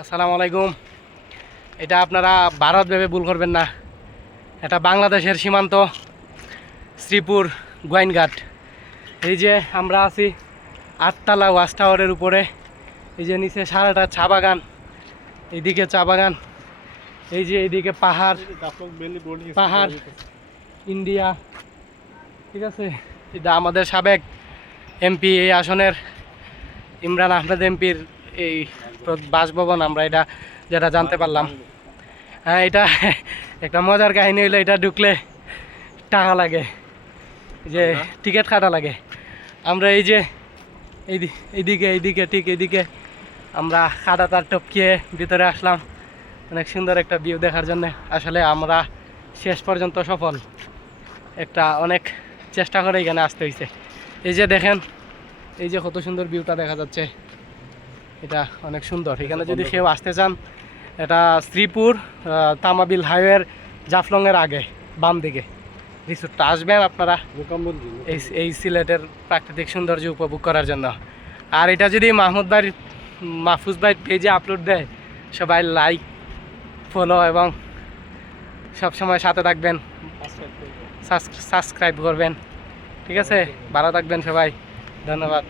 আসসালামু আলাইকুম। এটা আপনারা ভারত ভেবে ভুল করবেন না। এটা বাংলাদেশের সীমান্ত, শ্রীপুর গোয়াইনঘাট এই যে আমরা আছি আটতলা ওয়াচ টাওয়ারের উপরে। এই যে নিচে সারাটা চা বাগান এইদিকে চা বাগান, এই যে এইদিকে পাহাড় পাহাড়, ইন্ডিয়া, ঠিক আছে? এটা আমাদের সাবেক এমপি এই আসনের, ইমরান আহমেদ এমপির এই বাসভবন আমরা এটা যেটা জানতে পারলাম। হ্যাঁ এটা একটা মজার কাহিনী হইল এটা ঢুকলে টাকা লাগে। যে টিকিট কাটা লাগে। আমরা এই যে এইদি- এইদিকে এইদিকে ঠিক এইদিকে আমরা কাদা তার টপকিয়ে ভিতরে আসলাম। অনেক সুন্দর একটা ভিউ দেখার জন্য। আসলে আমরা শেষ পর্যন্ত সফল। একটা অনেক চেষ্টা করে এখানে আসতে হয়েছে এই যে দেখেন এই যে কত সুন্দর ভিউটা দেখা যাচ্ছে। এটা অনেক সুন্দর। এখানে যদি কেউ আসতে চান এটা শ্রীপুর তামাবিল হাইওয়ের জাফলংয়ের আগে বাম দিকে। রিসোর্টটা আসবেন আপনারা। এই এই সিলেটের প্রাকৃতিক সৌন্দর্য উপভোগ করার জন্য। আর এটা যদি মাহমুদ ভাই মাহফুজ ভাই পেজে আপলোড দেয় সবাই লাইক ফলো এবং সবসময় সাথে থাকবেন। সাবস্ক্রাইব করবেন। ঠিক আছে? ভালো থাকবেন সবাই। ধন্যবাদ।